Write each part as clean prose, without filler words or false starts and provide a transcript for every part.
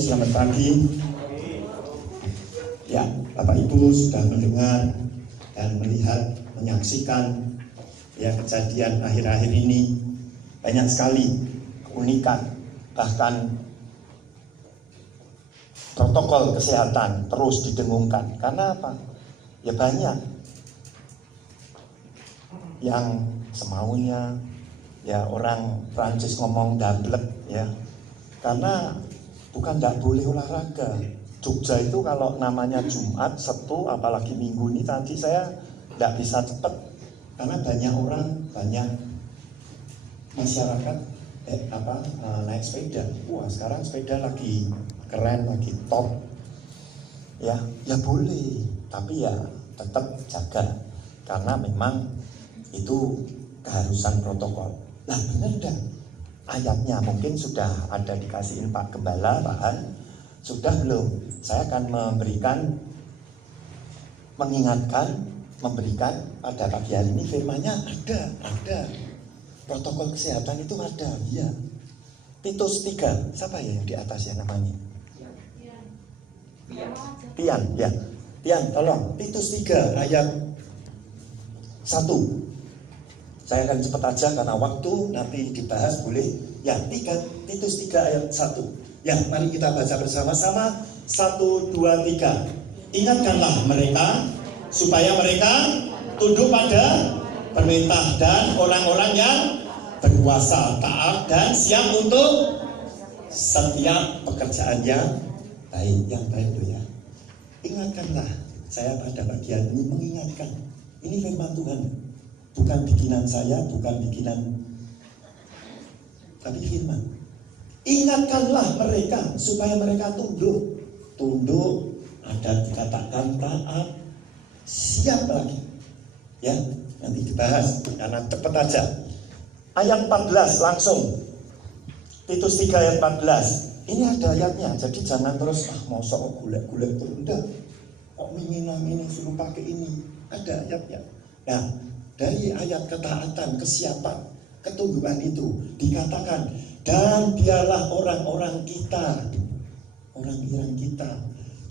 selamat pagi. Ya, Bapak Ibu sudah mendengar dan melihat, menyaksikan ya kejadian akhir-akhir ini. Banyak sekali keunikan, bahkan protokol kesehatan terus didengungkan. Karena apa? Ya banyak yang semaunya, ya orang Prancis ngomong dablek ya. Karena bukan tidak boleh olahraga. Jogja itu kalau namanya Jumat, Sabtu, apalagi Minggu ini tadi saya tidak bisa cepat. Karena banyak orang, banyak masyarakat naik sepeda. Wah sekarang sepeda lagi keren, lagi top. Ya boleh, tapi ya tetap jaga. Karena memang itu keharusan protokol. Nah benar dah. Ayatnya mungkin sudah ada dikasihin Pak Gembala, Pak. Sudah belum? Saya akan memberikan pada pagi hari ini firman-Nya ada. Protokol kesehatan itu ada, ya. Titus 3, siapa ya yang di atas ya namanya? Tian, ya. Tian, tolong. Titus 3 ayat 1. Saya akan cepat aja karena waktu nanti dibahas boleh. Ya, Titus 3 ayat 1. Ya, mari kita baca bersama-sama. 1, 2, 3. Ingatkanlah mereka supaya mereka tunduk pada perintah dan orang-orang yang berkuasa, taat dan siap untuk setiap pekerjaan yang baik. Yang baik itu ya. Ingatkanlah. Saya pada bagian ini mengingatkan. Ini firman Tuhan. Bukan bikinan saya, bukan bikinan, tapi firman. Ingatkanlah mereka supaya mereka tunduk. Tunduk, ada dikatakan taat, siap lagi. Ya, nanti dibahas karena cepat aja. Ayat 14 langsung. Titus 3 ayat 14. Ini ada ayatnya, jadi jangan terus mosok gulek-gulek terus. Enggak. Kok ini suruh pakai ini. Ada ayatnya. Nah, dari ayat ketaatan, kesiapan, ketundukan itu dikatakan, dan biarlah orang-orang kita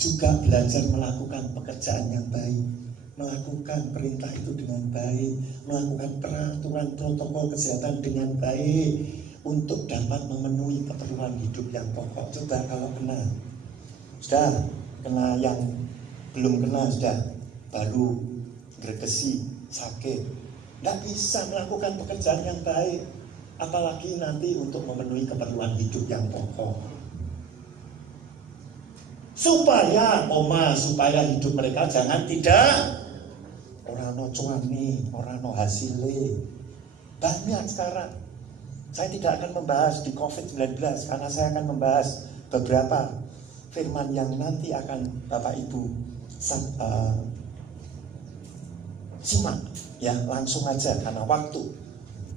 juga belajar melakukan pekerjaan yang baik, melakukan perintah itu dengan baik, melakukan peraturan protokol kesehatan dengan baik untuk dapat memenuhi keperluan hidup yang pokok. Coba kalau sudah kena, yang belum kena sudah baru gregesi, sakit, tidak bisa melakukan pekerjaan yang baik, apalagi nanti untuk memenuhi keperluan hidup yang pokok. Supaya hidup mereka jangan tidak orang no cuani, orang no hasilnya. Banyak sekarang. Saya tidak akan membahas di COVID-19 karena saya akan membahas beberapa firman yang nanti akan Bapak Ibu simak ya, langsung aja karena waktu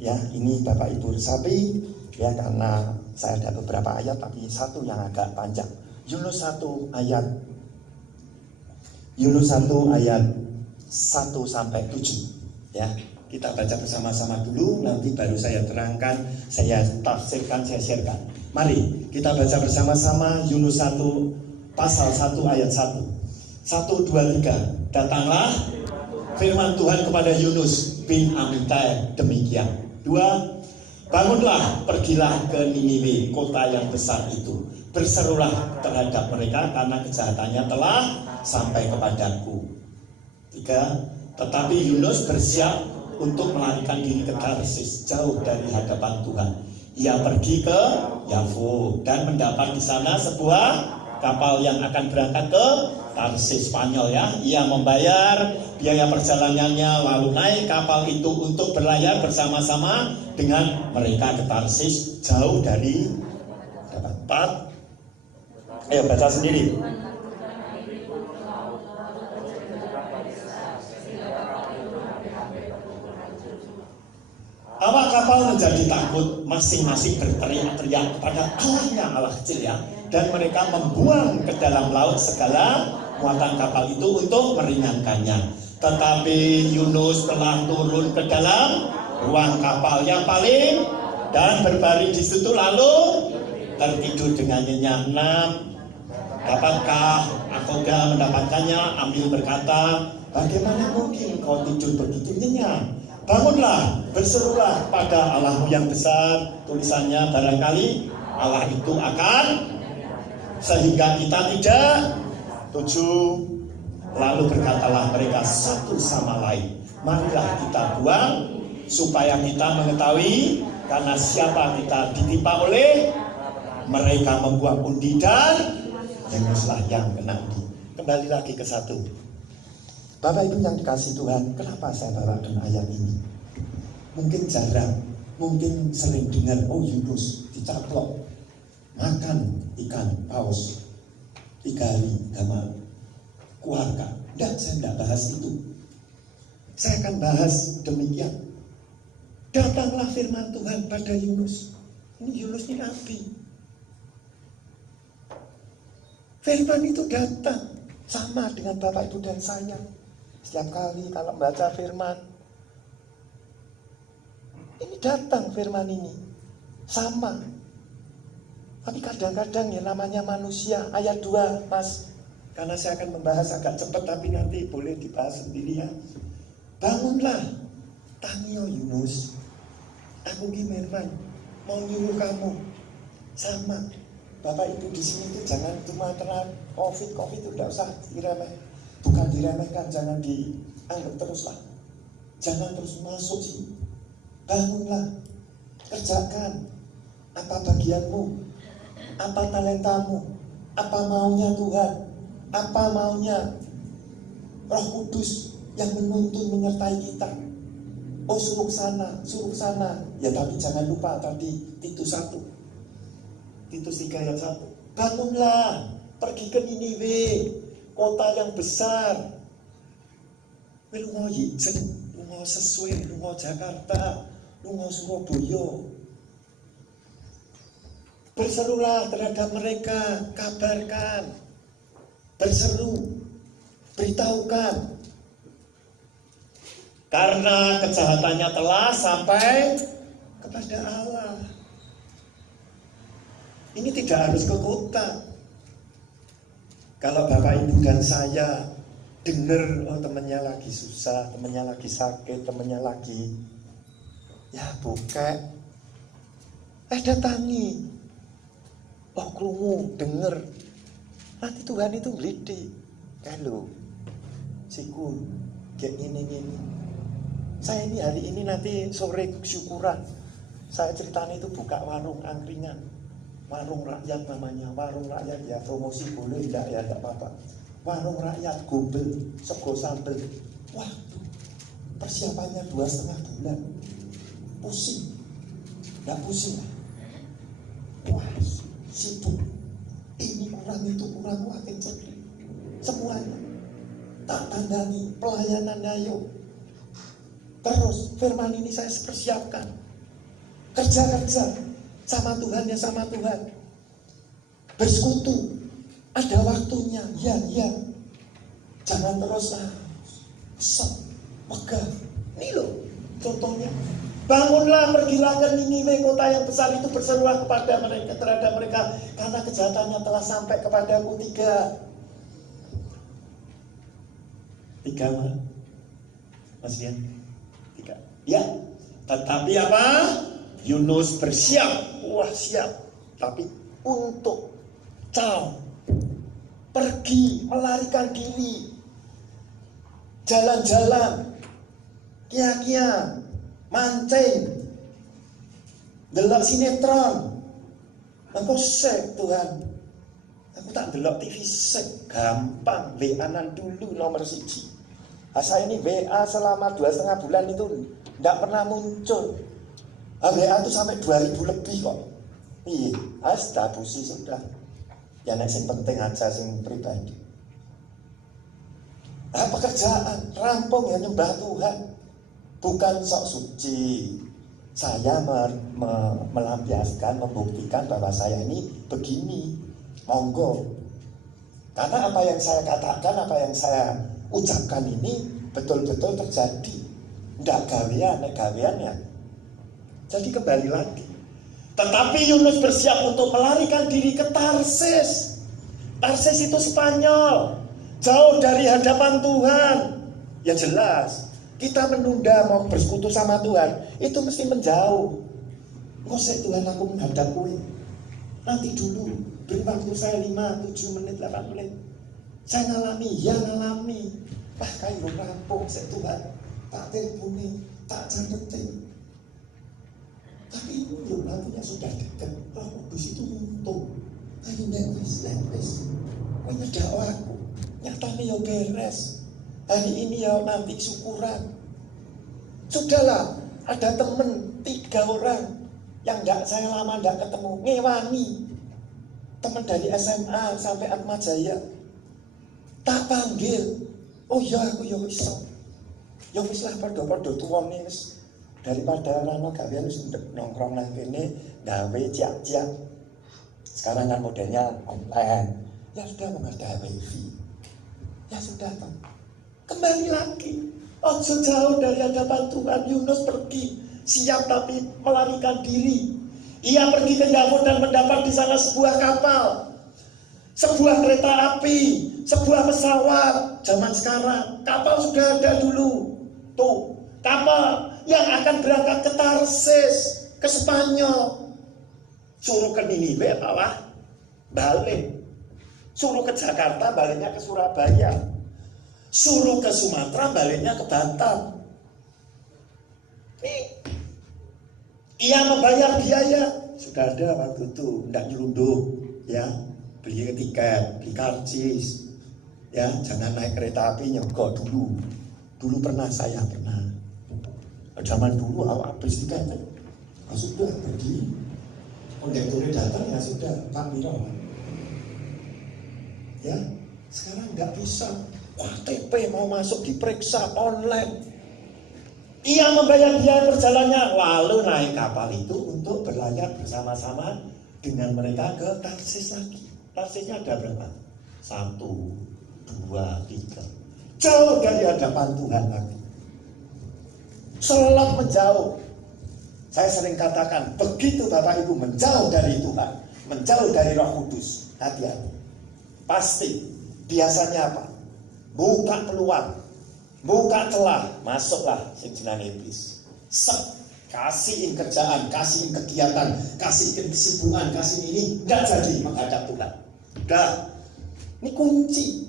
ya. Ini Bapak Ibu resapi ya, karena saya ada beberapa ayat tapi satu yang agak panjang. Yunus 1 ayat 1 sampai 7 ya. Kita baca bersama-sama dulu, nanti baru saya terangkan, saya tafsirkan, saya sharekan. Mari kita baca bersama-sama Yunus 1 pasal 1 ayat 1. 1, 2, 3. Datanglah firman Tuhan kepada Yunus bin Amittai demikian. 2. Bangunlah, pergilah ke Niniwe, kota yang besar itu. Berserulah terhadap mereka karena kejahatannya telah sampai kepadaku. 3. Tetapi Yunus bersiap untuk melarikan diri ke Tarsis, jauh dari hadapan Tuhan. Ia pergi ke Yafo dan mendapat di sana sebuah kapal yang akan berangkat ke Tarsis, Spanyol ya. Ia membayar biaya perjalanannya lalu naik kapal itu untuk berlayar bersama-sama dengan mereka ke Tarsis, jauh dari hadapan. 4. Ayo baca sendiri. Awak kapal menjadi takut, masing-masing berteriak-teriak kepada Allahnya, Allah kecil ya. Dan mereka membuang ke dalam laut segala muatan kapal itu untuk meringankannya. Tetapi Yunus telah turun ke dalam ruang kapal yang paling dan berbaring di situ lalu tertidur dengan nyenyak. 6. Dapatkah aku enggak mendapatkannya? Ambil berkata, bagaimana mungkin kau tidur begitu nyenyak? Bangunlah, berserulah pada Allahmu yang besar. Tulisannya barangkali Allah itu akan, sehingga kita tidak. 7. Lalu berkatalah mereka satu sama lain, marilah kita buang, supaya kita mengetahui karena siapa kita ditimpa oleh. Mereka membuang undi dan Yunuslah yang kena undi. Kembali lagi ke 1. Bapak Ibu yang dikasih Tuhan, kenapa saya bawakan ayat ini? Mungkin jarang, mungkin sering dengar, oh Yunus dicaplok makan ikan paus 3 hari gamal keluarga. Enggak, saya tidak bahas itu. Saya akan bahas demikian. Datanglah firman Tuhan pada Yunus. Ini Yunus ini nabi. Firman itu datang sama dengan Bapak Ibu dan saya. Setiap kali kalau membaca firman, ini datang firman ini sama. Tapi kadang-kadang ya namanya manusia. Ayat 2 Mas, karena saya akan membahas agak cepat, tapi nanti boleh dibahas sendiri ya. Bangunlah, tangio Yunus, aku Gimerman mau nyuruh kamu. Sama Bapak Ibu di sini itu jangan cuma kena COVID itu tidak usah diremeh. Bukan diremehkan, jangan dianggap teruslah. Jangan terus masuk sih. Bangunlah, kerjakan apa bagianmu, apa talentamu, apa maunya Tuhan, apa maunya Roh Kudus yang menuntun menyertai kita. Oh suruh sana. Ya tapi jangan lupa tadi Titus 1. Titus 3 ayat 1. Bangunlah, pergi ke Niniwe, kota yang besar. Lu mau Yijen, lu mau Seswe, lu mau Jakarta, lu mau Surabaya. Berserulah terhadap mereka, kabarkan, berseru, beritahukan. Karena kejahatannya telah sampai kepada Allah. Ini tidak harus ke kota. Kalau Bapak Ibu dan saya dengar, oh temannya lagi susah, temannya lagi sakit, temannya lagi ya bokek, datangi. Oh krungu, denger. Nanti Tuhan itu ngelidik. Halo, siku, kayak gini. Saya ini hari ini nanti sore syukuran. Saya ceritanya itu buka warung angkringan. Warung rakyat namanya, warung rakyat ya promosi boleh enggak ya enggak apa-apa. Warung rakyat gobel, sego sambel. Waduh, persiapannya 2,5 bulan. Pusing, enggak pusing lah. Wah, situ ini kurang itu kurang makin cerdik. Semuanya tak tandani pelayanan ayo. Terus firman ini saya persiapkan. Kerja sama Tuhan ya sama Tuhan. Bersekutu ada waktunya. Ya. Jangan terus megah. Ini loh contohnya. Bangunlah, pergilah ke Niniwe, kota yang besar itu, berserulah kepada mereka, terhadap mereka, karena kejahatannya telah sampai kepadaku. 3 Mas Bian 3. Ya, tetapi apa? Yunus bersiap. Wah siap. Tapi untuk pergi melarikan diri, jalan-jalan, kia-kia, mancing, delok sinetron. Aku sek Tuhan. Aku tak delok TV sek, gampang. WA-an dulu nomor 1. Saya ini WA selama 2,5 bulan itu tidak pernah muncul. WA itu sampai 2.000 lebih kok. Iya, dabusi sudah. Ya nek sing penting aja sing pribadi. Pekerjaan rampung ya nyembah Tuhan. Bukan sok suci. Saya melampiaskan, membuktikan bahwa saya ini begini. Monggo. Karena apa yang saya katakan, apa yang saya ucapkan ini betul-betul terjadi. Ndak gawean, nek gawean ya. Jadi kembali lagi. Tetapi Yunus bersiap untuk melarikan diri ke Tarsis. Tarsis itu Spanyol, jauh dari hadapan Tuhan. Ya jelas, kita menunda mau bersekutu sama Tuhan, itu mesti menjauh. Ngosek Tuhan, aku menghadap kowe. Nanti dulu, beri waktu saya 5, 7 menit, 8 menit. Saya ngalami. Wah, kayu rampung, saya Tuhan. Tak teleponi, tak catetin. Tapi itu waktunya sudah dekat. Roh Kudus itu untung. Ayo nepes. Kau nyedak aku. Nyatanya ya beres. Hari ini ya nanti syukuran. Sudahlah, ada temen 3 orang yang saya lama tidak ketemu, ngewangi. Teman dari SMA sampai Atma Jaya. Tak panggil. Oh ya, aku ya wis. Ya wis lah, padha-padha tuwane wis. Daripada rano gawean wis nongkrong nang kene, gawe ciak-ciak. Sekarang kan modelnya online. Ya sudah, ada wifi. Ya sudah, Pak. Kembali lagi. Oh, jauh dari hadapan Tuhan. Yunus pergi, siap tapi melarikan diri. Ia pergi ke Davos dan mendapat di sana sebuah kapal, sebuah kereta api, sebuah pesawat. Zaman sekarang kapal sudah ada dulu. Tuh, kapal yang akan berangkat ke Tarsis, ke Spanyol. Suruh ke Niniwe malah balik. Suruh ke Jakarta, baliknya ke Surabaya. Suruh ke Sumatera, baliknya ke Batam. Ia membayar biaya. Sudah ada waktu itu, tidak nyelundup, ya, beli tiket, beli karcis, ya, jangan naik kereta api nyogok dulu. Dulu saya pernah. Zaman dulu awak beli tiket, sudah pergi. Kondekturnya datang, ya sudah, Pak Miro. Ya, sekarang nggak bisa. KTP mau masuk diperiksa online. Ia membayar biaya perjalanannya, lalu naik kapal itu untuk berlayar bersama-sama dengan mereka ke Tarsis lagi. Tarsisnya ada berapa? 1, 2, 3. Jauh dari hadapan Tuhan lagi. Selot menjauh. Saya sering katakan, begitu Bapak Ibu menjauh dari Tuhan, menjauh dari Roh Kudus, hati-hati. Pasti, biasanya apa? Buka peluang, buka celah, masuklah sing jenenge iblis. Kasihin kerjaan, kasihin kegiatan, kasihin kesibukan, kasihin ini, enggak jadi menghadap Tuhan. Udah, ini kunci.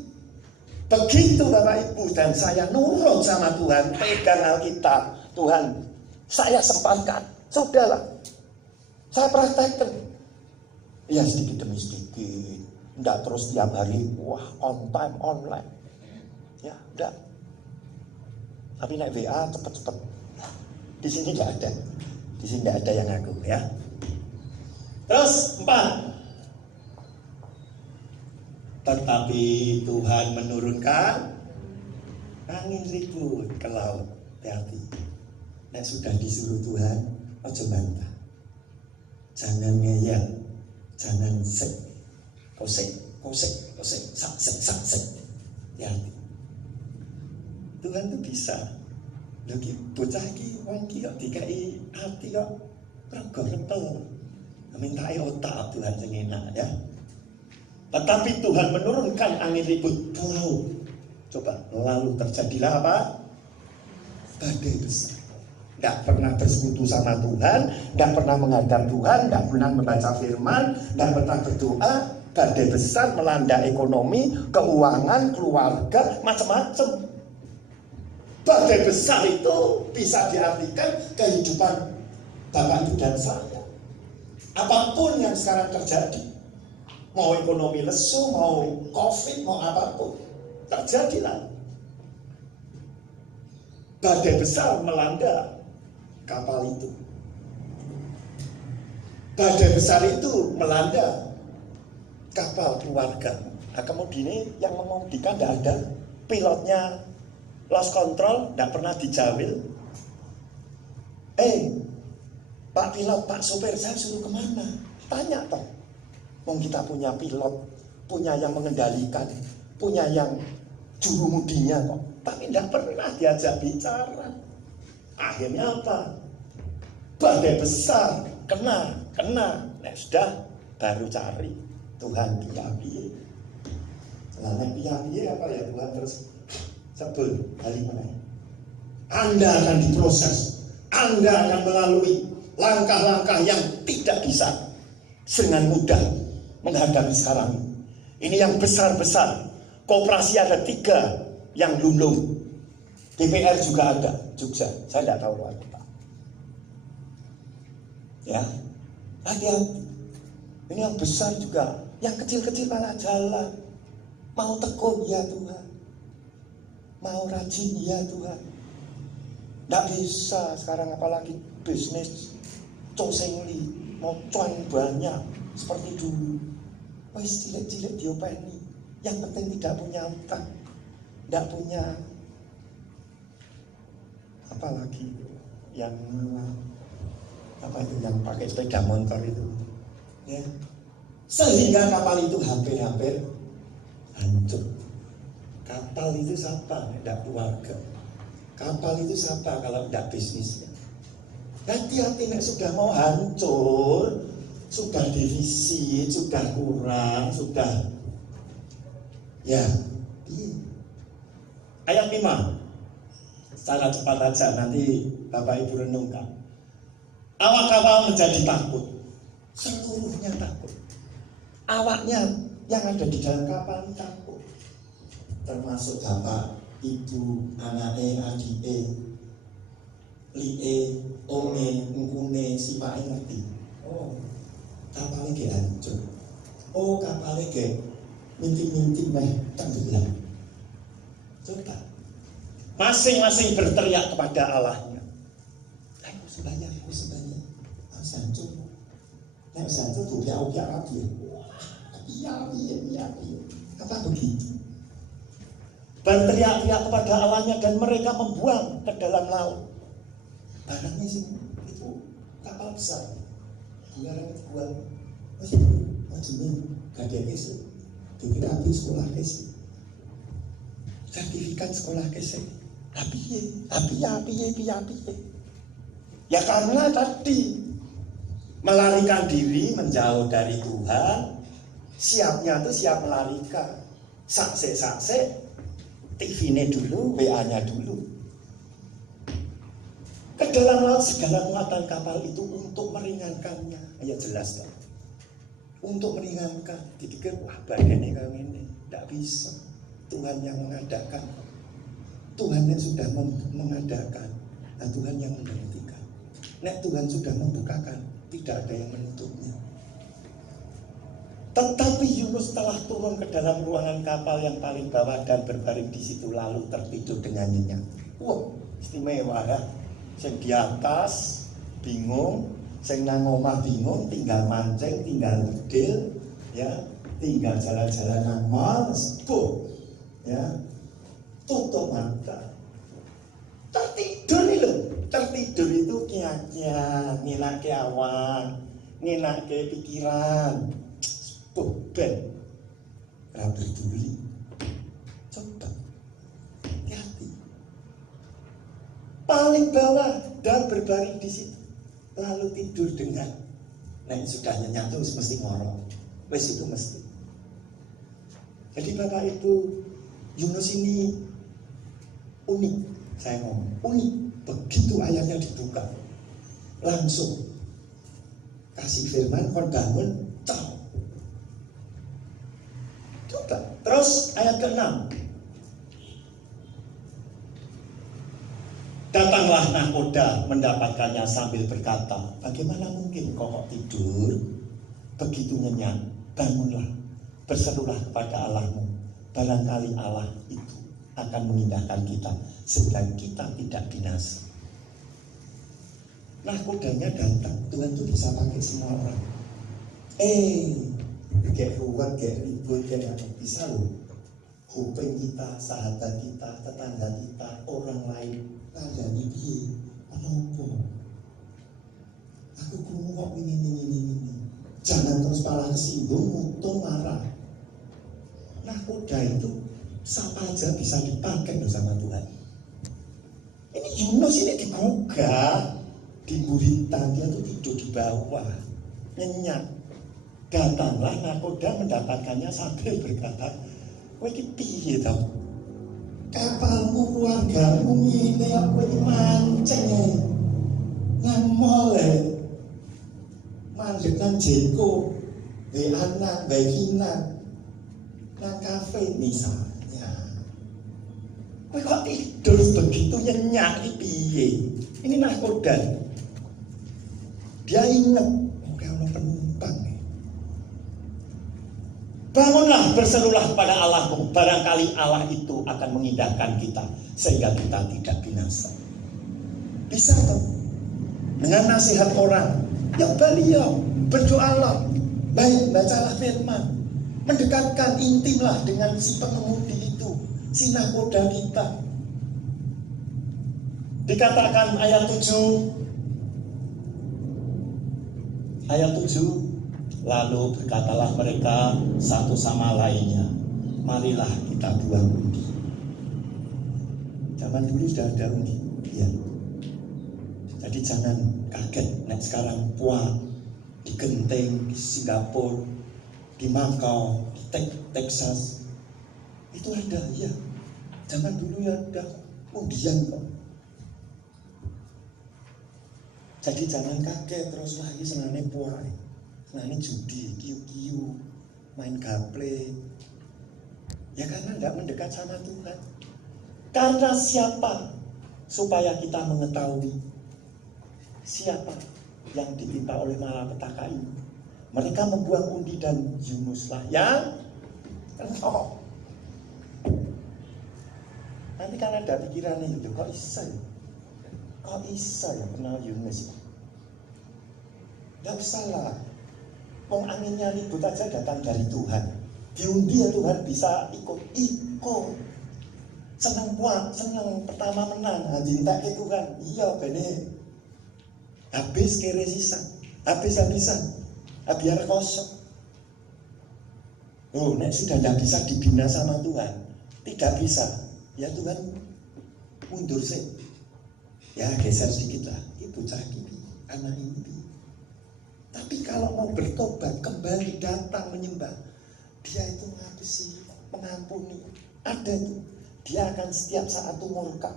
Begitu Bapak Ibu dan saya nurut sama Tuhan, pegang Alkitab, Tuhan, saya sempatkan, sudahlah, saya praktekkan. Ya sedikit demi sedikit, enggak terus tiap hari, wah on time, online. Ya, udah. Tapi naik WA cepet-cepet. Di sini nggak ada. Di sini nggak ada yang ngaku, ya. Terus 4. Tetapi Tuhan menurunkan angin ribut ke laut. Hati-hati. Nek sudah disuruh Tuhan, ojo bantah. Jangan ngeyel, jangan kosek, sak. Hati-hati. Tuhan itu bisa. Lagi bocah iki wong iki kok dikai ati kok rego-rego. Mintai otak Tuhan sing enak, ya. Tetapi Tuhan menurunkan angin ribut ke laut. Coba, lalu terjadilah apa? Badai besar. Tidak pernah bersekutu sama Tuhan, tidak pernah menghadap Tuhan, tidak pernah membaca firman, tidak pernah berdoa. Badai besar melanda ekonomi, keuangan, keluarga, macam-macam. Badai besar itu bisa diartikan kehidupan Bapak Ibu dan saya. Apapun yang sekarang terjadi, mau ekonomi lesu, mau COVID, mau apapun, terjadilah. Badai besar melanda kapal itu. Badai besar itu melanda kapal keluarga. Nah, kemudian yang mengemudikan tidak ada, pilotnya lost control, tidak pernah dijawil. Pak pilot, Pak sopir, saya suruh kemana? Tanya toh. Mau kita punya pilot, punya yang mengendalikan, punya yang juru mudinya kok. Tapi tidak pernah diajak bicara. Akhirnya apa? Badai besar, kena. Nah sudah, baru cari Tuhan piye. Nah, piye apa ya Tuhan terus sebel kali mana? Anda akan diproses, Anda akan melalui langkah-langkah yang tidak bisa dengan mudah menghadapi sekarang. Ini yang besar-besar. Koperasi ada 3 yang lulung. DPR juga ada, Jogja. Saya tidak tahu apa. Ya, hati-hati. Ini yang besar juga, yang kecil-kecil malah jalan. Mau tekun ya Tuhan, mau rajin ya Tuhan. Tidak bisa sekarang, apalagi bisnis cosengli, mau cuan banyak seperti dulu. Wis cilik-cilik diopeni. Yang penting tidak punya utang, tidak punya apalagi yang apa itu yang pakai sepeda motor itu, ya. Sehingga kapal itu hampir-hampir hancur. Kapal itu siapa? Tidak keluarga. Kapal itu siapa kalau tidak bisnisnya? Hati-hati nek sudah mau hancur, sudah defisit, sudah kurang, sudah ya. Ayat 5. Secara cepat aja nanti Bapak Ibu renungkan. Awak kapal menjadi takut. Seluruhnya takut. Awaknya yang ada di dalam kapal takut. Termasuk bapak, ibu, anaknya, adiknya, liye, ome, ngkune, sipake ngerti. Oh, kapalnya gak hancur. Oh, kapalnya gak mintim-mintim tenggelam. Coba masing-masing berteriak kepada Allahnya. Aku sembahyang. Hancur. Nek hancur tuh biar lagi. Iya. Apa begitu? Berteriak-teriak kepada Allahnya dan mereka membuang ke dalam laut. Barangnya sih itu kapal besar. Barang itu buang. Maksudnya gadeknya sih. Bikin api sekolah sih. Sertifikat sekolah sih. Api. Ya karena tadi melarikan diri menjauh dari Tuhan, siapnya tuh siap melarikan. Sakse, TV-nya dulu, WA-nya dulu. Ke dalam laut segala muatan kapal itu untuk meringankannya. Ya jelas kan. Untuk meringankan. Dipikir wah badannya kayak ini, tidak bisa. Tuhan yang mengadakan. Tuhan yang sudah mengadakan. Nah, Tuhan yang menghentikan. Nek Tuhan sudah membukakan, tidak ada yang menutupnya. Tetapi Yunus telah turun ke dalam ruangan kapal yang paling bawah dan berbaring di situ lalu tertidur dengan nyenyak. Wah, istimewa ya. Yang di atas bingung, yang nang omah bingung, tinggal mancing, tinggal ngedil, ya, tinggal jalan-jalan nang mall, ya, tutup mata. Tertidur nih loh. Tertidur itu kia-kia, nginake awan, nginake pikiran. Ben, gak peduli. Coba, hati-hati. Paling bawah dan berbaring di situ, lalu tidur dengan. Nah, sudah nyenyak tuh mesti ngorok. Wes itu mesti. Jadi Bapak Ibu, Yunus ini unik. Saya ngomong unik. Begitu ayatnya dibuka, langsung kasih firman, kon bangun, cau. Coba. Terus ayat ke-6. Datanglah nahkoda mendapatkannya sambil berkata, bagaimana mungkin kau tidur? Begitu nyenyak, bangunlah, berserulah kepada Allahmu. Barangkali Allah itu akan mengindahkan kita sehingga kita tidak binasa. Nahkodanya datang, Tuhan itu bisa pakai semua orang. Kayak ruwet, kayak ribut, kayak apa bisa loh. Kuping kita, sahabat kita, tetangga kita, orang lain ngandani piye, apa? Aku krungu kok ini. Jangan terus malah kesinggung, mutung, marah. Nahkoda itu siapa aja bisa dipakai loh sama Tuhan. Ini Yunus ini dibuka, di buritan, dia tuh tidur di bawah, nyenyak. Datanglah nahkoda mendapatkannya sambil berkata, Kowe iki piye to? Kapalmu, keluargamu ngene apa iki mancing ae. Nang mall mandek nang Jeko, anak, Kinan, nang kafe misalnya. Kowe kok tidur begitu nyenyak iki piye? Ini nakoda. Dia ingat, kayak ono penumpang. Bangunlah, berserulah kepada Allahmu. Barangkali Allah itu akan mengindahkan kita sehingga kita tidak binasa. Bisa toh? Dengan nasihat orang, ya beliau berdoalah, baik bacalah firman, mendekatkan, intimlah dengan si pengemudi itu, si nakoda kita. Dikatakan ayat 7, lalu berkatalah mereka satu sama lainnya, marilah kita buang undi. Zaman dulu sudah ada undi, ya. Jadi jangan kaget, sekarang puak di Genting, di Singapura, di Makau, di Texas, itu ada, ya. Zaman dulu ya ada undian kok. Jadi jangan kaget terus lagi senangnya puak. Nah ini judi, kiu-kiu, main gaple. Ya karena tidak mendekat sama Tuhan. Karena siapa? Supaya kita mengetahui siapa yang ditimpa oleh malapetaka ini. Mereka membuang undi dan Yunuslah yang kenal. Nanti kan ada pikiran itu, kok bisa ya kenal Yunus? Tidak usah lah. Wong anginnya ribut aja datang dari Tuhan. Diundi ya Tuhan bisa ikut. Seneng puak, seneng pertama menang. Cinta ke Tuhan. Iya bener. Habis kere sisa, habis-habisan, biar kosong. Oh, nek sudah tidak bisa dibina sama Tuhan, tidak bisa. Ya Tuhan mundur sih. Ya geser sedikit lah. Ibu cah ini, anak ini. Tapi kalau mau bertobat, kembali datang menyembah, dia itu menghabisi, mengampuni. Ada itu. Dia akan setiap saat itu murka.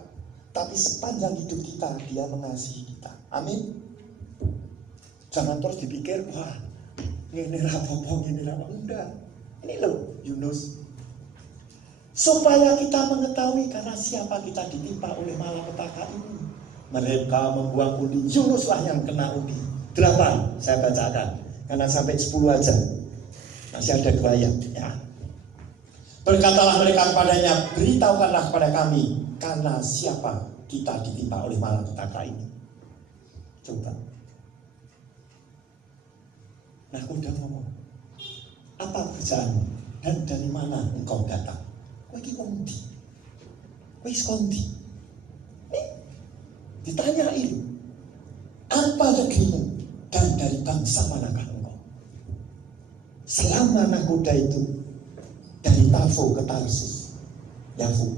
Tapi sepanjang hidup kita, dia mengasihi kita. Amin. Jangan terus dipikir, wah, ini apa-apa. Enggak. Ini loh, Yunus. Supaya kita mengetahui karena siapa kita ditimpa oleh malapetaka ini. Mereka membuang undi, Yunuslah yang kena undi. 8 saya bacakan karena sampai 10 aja. Masih ada 2 ayat ya. Berkatalah mereka kepadanya, beritahukanlah kepada kami karena siapa kita ditimpa oleh malapetaka ini. Coba. Nah aku udah ngomong, apa pekerjaanmu dan dari mana engkau datang? Kowe iki kondi. Kowe kondi. Ditanyai, apa negerimu? Dan dari bangsa manakah engkau? Selama nakoda itu dari Tafo ke Tarsis, Yafu,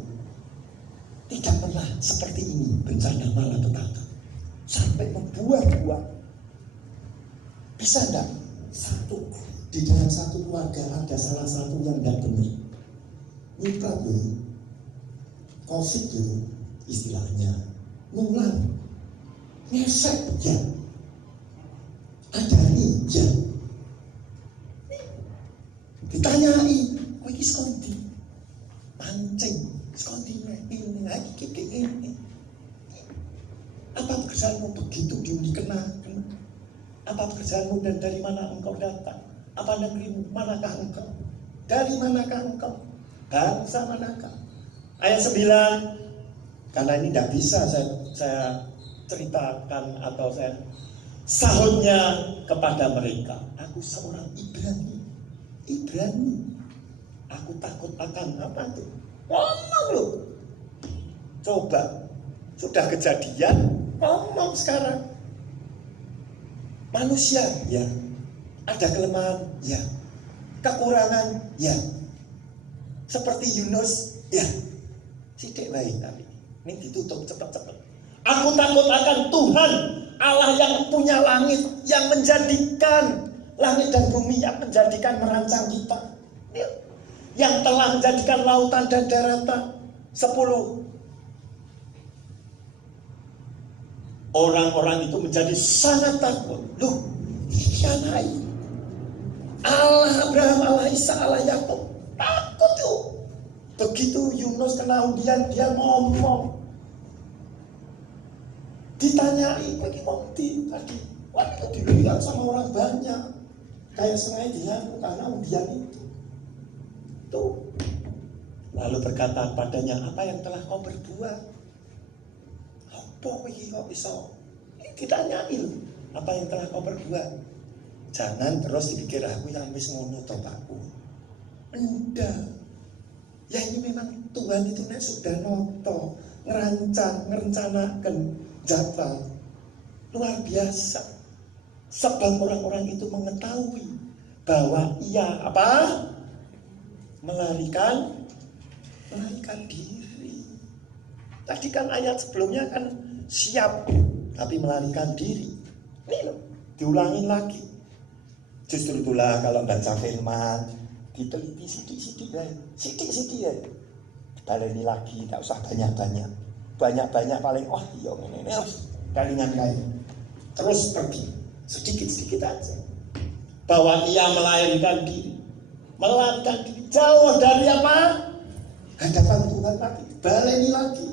tidak pernah seperti ini bencana malapetaka sampai membuat-buat. Bisa enggak di dalam satu keluarga ada salah satu yang enggak benar? Nyiprat dulu, COVID dulu istilahnya, ngulang, ngesek ya. Ada ninja. Ditanyai, kowe iki skondi? Mancing, skondi ini lagi ini. Apa pekerjaanmu begitu diundi kena? Apa pekerjaanmu dan dari mana engkau datang? Apa negerimu? Manakah engkau? Dari manakah engkau? Bangsa manakah? Ayat 9. Karena ini tidak bisa saya ceritakan atau saya sahutnya kepada mereka, aku seorang Ibrani. Aku takut akan apa itu? Ngomong loh. Coba, sudah kejadian, ngomong sekarang. Manusia, ya. Ada kelemahan, ya. Kekurangan, ya. Seperti Yunus, ya. Sidik baik tapi ini ditutup cepat-cepat. Aku takut akan Tuhan Allah yang punya langit, yang menjadikan langit dan bumi, yang menjadikan merancang kita. yang telah menjadikan lautan dan daratan. 10. Orang-orang itu menjadi sangat takut. Loh, siapa ini? Allah Abraham, Allah Isa, Allah Yakub. Takut tuh. Begitu Yunus kena undian, dia ngomong. Ditanyai, bagaimana tadi? Wah, itu dilihat sama orang banyak. Kayak sengaja dia karena undian itu. Tuh. Lalu berkata padanya, apa yang telah kau berbuat? Apa ini kok bisa? Ditanyai loh, apa yang telah kau berbuat? Jangan terus dipikir aku yang wis ngono to Pakku. Enggak. Ya ini memang Tuhan itu nek sudah noto, ngerencanakan jadwal luar biasa. Sebab orang-orang itu mengetahui bahwa ia apa? Melarikan diri. Tadi kan ayat sebelumnya kan siap tapi melarikan diri. Ini loh, diulangin lagi. Justru itulah kalau baca firman diteliti sidik-sidik ya. Baleni lagi, tidak usah banyak-banyak. Banyak-banyak paling iya ini harus kalingan kayak. Terus pergi sedikit-sedikit aja. Bahwa ia melarikan diri jauh dari apa? Hadapan Tuhan lagi, baleni lagi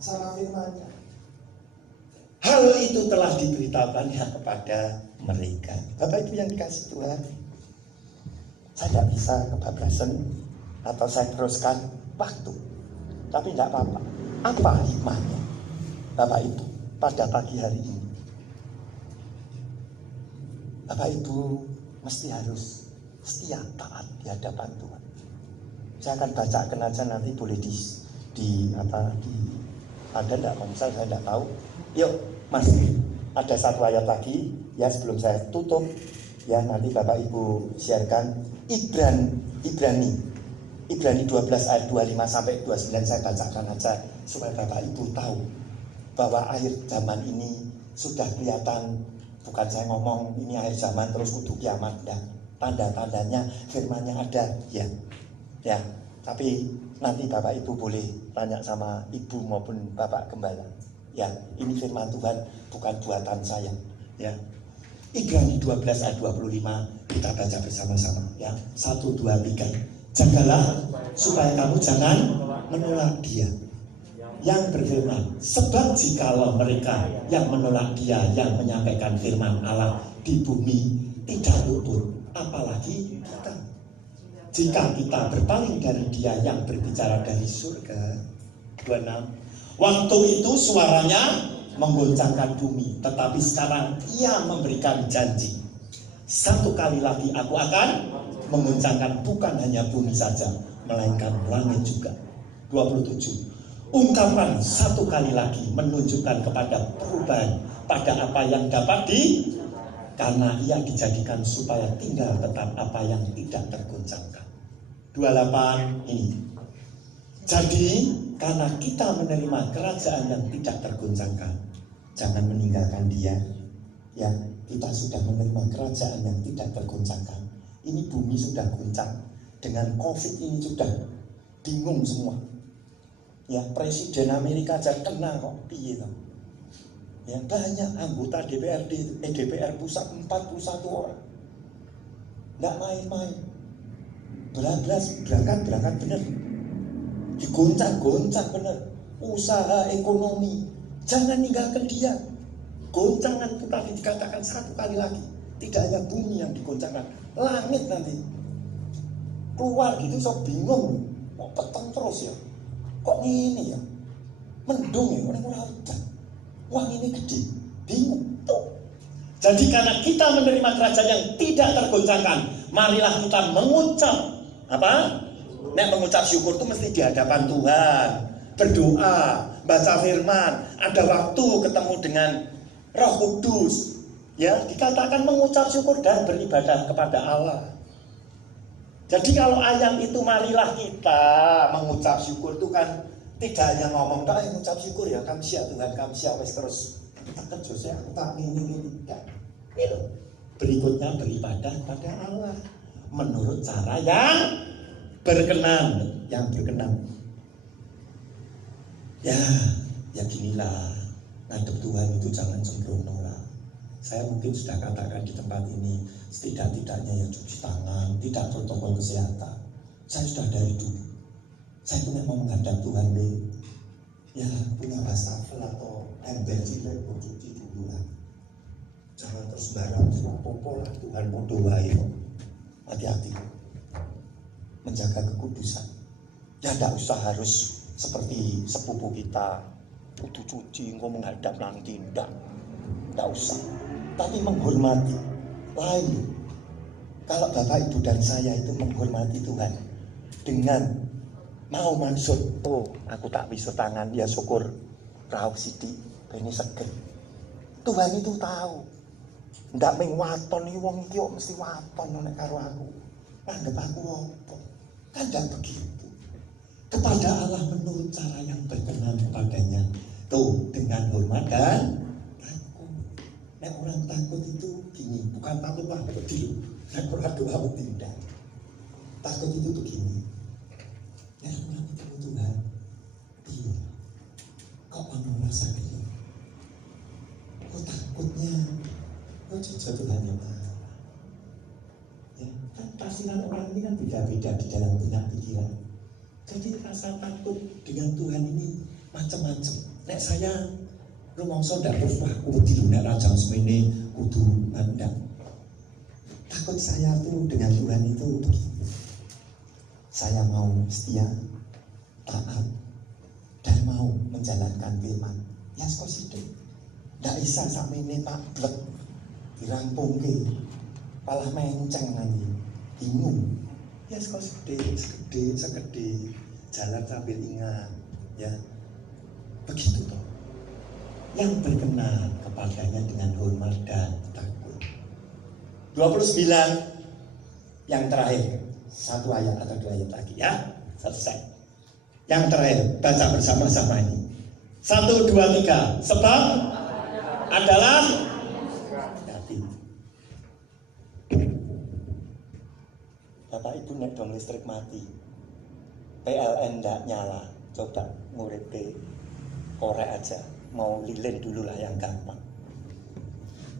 sama firman-Nya. Hal itu telah diberitakan kepada mereka. Bapak Ibu yang dikasih Tuhan, saya tidak bisa kebablasan atau saya teruskan waktu, tapi tidak apa-apa. Apa hikmahnya Bapak Ibu pada pagi hari ini? Bapak Ibu mesti harus setia taat di hadapan Tuhan. Saya akan bacakan aja nanti, boleh ada enggak komsel, saya enggak tahu. Yuk, masih ada satu ayat lagi ya sebelum saya tutup ya, nanti Bapak Ibu sharekan Ibrani 12 ayat 25 sampai 29 saya bacakan aja supaya Bapak Ibu tahu bahwa akhir zaman ini sudah kelihatan. Bukan saya ngomong ini akhir zaman terus kudu kiamat, enggak. Tanda-tandanya firman-Nya ada ya. Tapi nanti Bapak Ibu boleh tanya sama Ibu maupun Bapak Gembala. Ya, ini firman Tuhan, bukan buatan saya. Ya. Ibrani 12 ayat 25 kita baca bersama-sama. Ya, 1, 2, 3. Jagalah supaya kamu jangan menolak Dia yang berfirman. Sebab jikalau mereka yang menolak Dia yang menyampaikan firman Allah di bumi tidak luput, apalagi kita. Jika kita berpaling dari Dia yang berbicara dari surga. 26. Waktu itu suaranya menggoncangkan bumi, tetapi sekarang Ia memberikan janji. Satu kali lagi aku akan menggoncangkan bukan hanya bumi saja, melainkan langit juga. 27. Ungkapan satu kali lagi menunjukkan kepada perubahan pada apa yang dapat karena Ia dijadikan supaya tinggal tetap apa yang tidak tergoncangkan. 28 ini. Jadi karena kita menerima kerajaan yang tidak tergoncangkan, jangan meninggalkan Dia. Ya, kita sudah menerima kerajaan yang tidak tergoncangkan. Ini bumi sudah goncang. Dengan COVID ini sudah bingung semua. Ya, Presiden Amerika aja kena kok, piye toh? Ya, banyak anggota DPR pusat 41 orang. Enggak main-main. Berangkat bener. Digoncang bener. Usaha ekonomi. Jangan ninggalkan Dia. Goncangan itu tadi dikatakan satu kali lagi. Tidak hanya bumi yang digoncangkan, langit nanti. Keluar gitu sok bingung. Kok peteng terus ya? Kok ini ya? Mendung ya, orang hujan. Wah ini gede. Bingung tuh. Jadi karena kita menerima kerajaan yang tidak tergoncangkan, marilah kita mengucap apa? Nek mengucap syukur itu mesti di hadapan Tuhan, berdoa, baca firman, ada waktu ketemu dengan Roh Kudus. Ya, dikatakan mengucap syukur dan beribadah kepada Allah. Jadi kalau ayat itu marilah kita mengucap syukur itu kan tidak hanya ngomong dah mengucap syukur ya, kamsia Tuhan, kamsia wes terus kita kerja saya tak ini. Ini loh. Berikutnya beribadah pada Allah menurut cara yang berkenan, yang berkenan. Ya ginilah, ngadep Tuhan itu jangan sembrono lah. Saya mungkin sudah katakan di tempat ini, setidak-tidaknya ya cuci tangan, tidak protokol kesehatan. Saya sudah dari dulu. Saya punya mau menghadap Tuhan ya punya wastafel atau ember cilik cuci dulu lah. Jangan terus barang popo lah, Tuhan mau doain. Hati-hati menjaga kekudusan. Ya tidak usah harus seperti sepupu kita kudu cuci engkau menghadap nanti, tidak usah. Tapi menghormati lain. Kalau Bapak Ibu dan saya itu menghormati Tuhan dengan mau maksud, oh aku tak bisa tangan, ya syukur rauh sidi ini seger. Tuhan itu tahu. Ndak ming waton iki wong iki mesti waton nek karo aku. Anggap aku apa? Kan tidak begitu. Kepada Allah menurut cara yang berkenan kepadanya. Tuh dengan hormat dan takut. Nek orang takut itu gini, bukan takut lah kecil. Nek orang doa tidak. Takut itu begini. Nek orang ketemu Tuhan, iya. Kok kamu merasa dia? Kok takutnya? Kok jujur Tuhan yang marah? Ya, kan tafsiran orang ini kan beda-beda di dalam benak pikiran. Jadi rasa takut dengan Tuhan ini macam-macam. Nek saya rumangsa ndak terus wah wedi lho nek rajang semene kudu ndak. Takut saya tuh dengan Tuhan itu begini. Saya mau setia, taat, dan mau menjalankan firman. Ya kok sithik. Ndak isa sakmene Pak blek dirampungke. Malah menceng nanti. Bingung. Ya kok segede jalan sambil ingat, ya begitu toh. Yang berkenan kepadanya dengan hormat dan takut. 29 yang terakhir, satu ayat atau dua ayat lagi ya, selesai. Yang terakhir baca bersama-sama ini. 1, 2, 3. Sebab adalah hati. Bapak Ibu nek dong listrik mati, PLN ndak nyala, coba nguripe korek aja, mau lilin dulu lah yang gampang.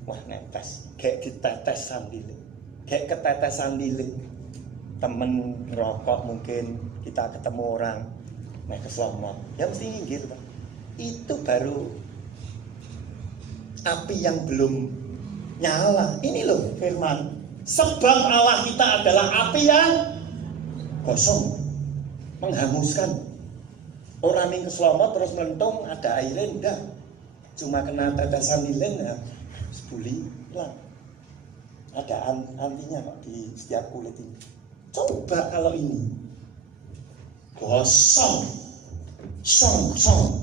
Wah netes, kayak ditetesan lilin, kayak ketetesan lilin. Temen rokok mungkin kita ketemu orang, nek keslomot, ya mesti nginggir Pak. Itu baru api yang belum nyala. Ini loh firman. Sebab Allah kita adalah api yang kosong, menghanguskan. Orang yang keselomot terus melentung ada airnya enggak, cuma kena tetesan lilin ya sebuli hilang. Ada antinya Pak di setiap kulit ini. Coba kalau ini gosong,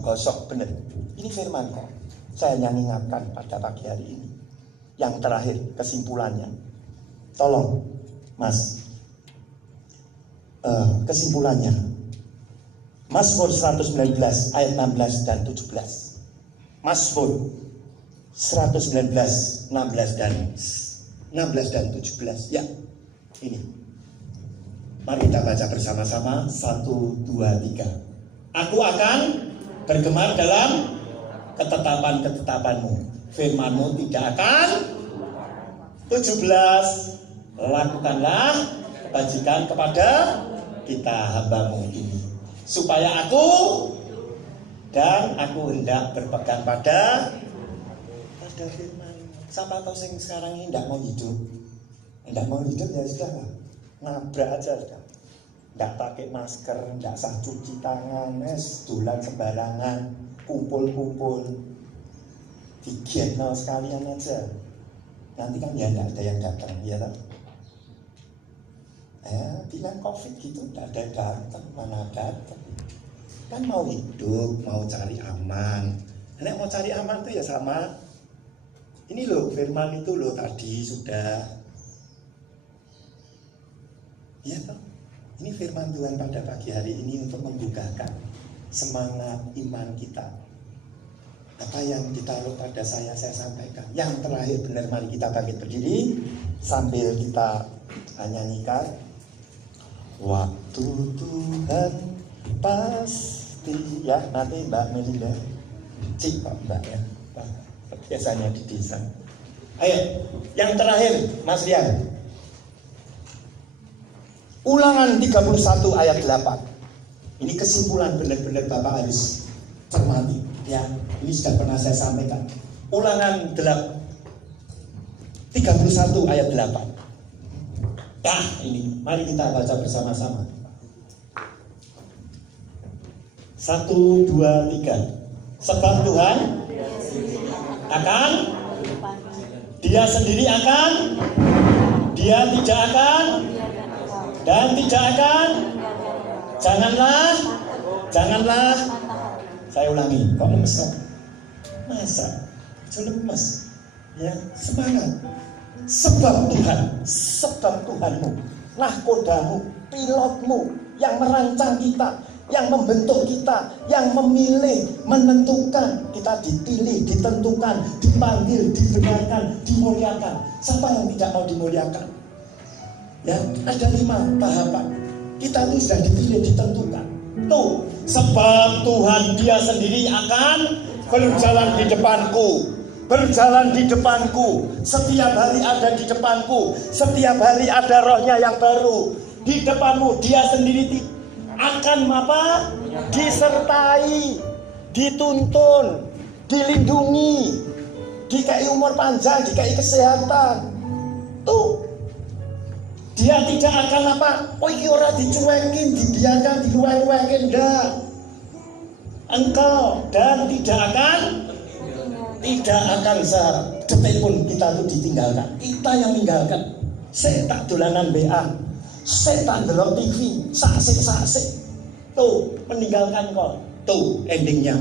gosong bener. Ini firman kok. Saya yang ingatkan pada pagi hari ini. Yang terakhir kesimpulannya. Tolong Mas, kesimpulannya Mazmur 119 ayat 16 dan 17. Mazmur 119 16 dan 17. Ya, ini mari kita baca bersama-sama. 1, 2, 3. Aku akan bergemar dalam ketetapan-ketetapanmu, firmanmu tidak akan. 17. Lakukanlah kebajikan kepada kita hambamu ini, supaya aku hendak berpegang pada firman. Siapa tahu sing sekarang ini tidak mau hidup ya sudah lah, nabrak aja sudah. Tidak pakai masker, tidak sah cuci tangan, dolan sembarangan, kumpul digiatno sekalian aja. Nanti kan ya tidak ada yang datang, ya tak? Bilang COVID gitu, tidak ada yang datang, mana datang. Kan mau hidup, mau cari aman. Nek mau cari aman tuh ya sama. Ini loh firman itu loh tadi sudah. Iya toh. Ini firman Tuhan pada pagi hari ini untuk membukakan semangat iman kita. Apa yang ditaruh pada saya sampaikan. Yang terakhir benar, mari kita bangkit berdiri sambil kita nyanyikan. Waktu Tuhan pasti, ya nanti Mbak Melinda, Cik Pak Mbak ya, biasanya di desa. Ayo, yang terakhir Mas Rian. Ulangan 31 ayat 8. Ini kesimpulan benar-benar Bapak harus cermati. Ya, ini sudah pernah saya sampaikan. Ulangan 31 ayat 8. Nah, ini mari kita baca bersama-sama. 1, 2, 3. Sebab Tuhan akan, Dia sendiri akan, Dia tidak akan, dan tidak akan. Janganlah. Saya ulangi, kok lemes kok? Masa? Jangan lemes. Ya, semangat. Sebab Tuhanmu, nahkodamu, pilotmu, yang merancang kita, yang membentuk kita, yang memilih, menentukan. Kita dipilih, ditentukan, dipanggil, dibenarkan, dimuliakan. Siapa yang tidak mau dimuliakan? Ya, ada 5 tahapan. Kita itu sudah dipilih, ditentukan. Tuh, sebab Tuhan Dia sendiri akan berjalan di depanku. Berjalan di depanku. Setiap hari ada di depanku. Setiap hari ada rohnya yang baru. Di depanmu Dia sendiri akan apa? Disertai, dituntun, dilindungi, dikai umur panjang, dikai kesehatan. Tuh, Dia tidak akan apa? Oh, ini orang dicuekin, dibiarkan, dilueng-luengin. Enggak. Engkau dan tidak akan sedetik pun kita itu ditinggalkan. Kita yang meninggalkan. Saya tak dolanan BA, saya tak delok TV, saksik. Tuh, meninggalkan kau. Tuh, endingnya.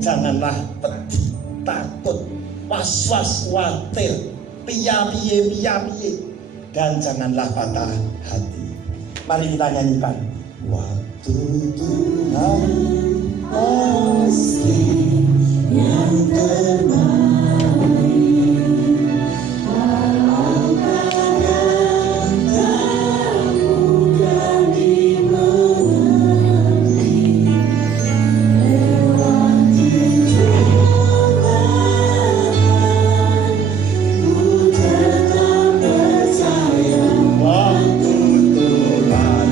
Janganlah pedih, takut, was-was, khawatir, piye, dan janganlah patah hati. Mari kita nyanyikan. Waktu Tuhan pasti yang terbaik, walau kadang tak mudah dimengerti, lewati cobaan ku tetap percaya. Waktu Tuhan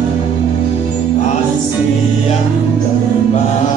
pasti yang terbaik.